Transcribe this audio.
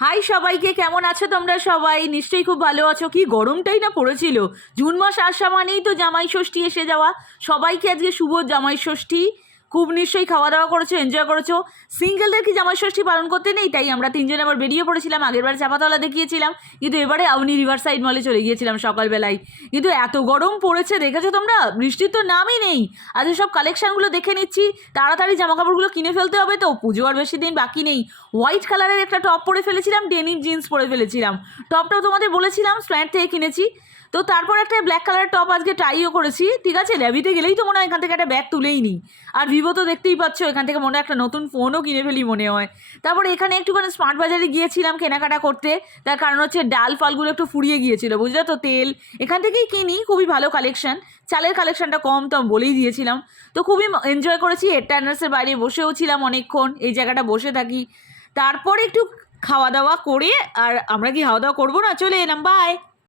High সবাইকে, কেমন আছো তোমরা? সবাই নিশ্চয়ই খুব ভালো আছো। কি গরমটাই না পড়েছিল। জুন মাস আসা মানেই তো জামাই ষষ্ঠী এসে যাওয়া। সবাইকে আজকে শুভ জামাই ষষ্ঠী। খুব নিশ্চয়ই খাওয়া দাওয়া করেছো, এনজয় করেছো। সিঙ্গেলদের কি জামাই ষষ্ঠী পালন করতে নেই? তাই আমরা তিনজনে আবার বেরিয়ে পড়েছিলাম। আগেরবার চাপাতলা দেখিয়েছিলাম, কিন্তু এবারে আউনি রিভার সাইড মলে চলে গিয়েছিলাম সকালবেলায়। কিন্তু এত গরম পড়েছে, দেখেছো তোমরা? বৃষ্টির তো নামই নেই। আজকে সব কালেকশনগুলো দেখে নিচ্ছি, তাড়াতাড়ি জামা কাপড়গুলো কিনে ফেলতে হবে, তো পুজো আর বেশি দিন বাকি নেই। হোয়াইট কালারের একটা টপ পরে ফেলেছিলাম, ডেনিম জিন্স পরে ফেলেছিলাম। টপটাও তোমাদের বলেছিলাম স্ট্র্যান্ড থেকে কিনেছি। তো তারপর একটা ব্ল্যাক কালারের টপ আজকে ট্রাইও করেছি। ঠিক আছে, ল্যাবিতে গেলেই তো মনে হয় এখান থেকে একটা ব্যাগ তুলেই নিই। আর ভিভো তো দেখতেই পাচ্ছ, এখান থেকে মনে হয় একটা নতুন ফোনও কিনে ফেলি মনে হয়। তারপরে এখানে একটুখানি স্মার্ট বাজারে গিয়েছিলাম কেনাকাটা করতে। তার কারণ হচ্ছে ডাল ফালগুলো একটু ফুরিয়ে গিয়েছিল, বুঝলে তো। তেল এখান থেকেই কিনি, খুবই ভালো কালেকশন। চালের কালেকশনটা কম, তো আমি বলেই দিয়েছিলাম। তো খুবই এনজয় করেছি। এটার্নাসের বাইরে বসেও ছিলাম অনেকক্ষণ, এই জায়গাটা বসে থাকি। তারপরে একটু খাওয়া দাওয়া করে, আর আমরা কি খাওয়া দাওয়া করবো না, চলে এলাম। বাই।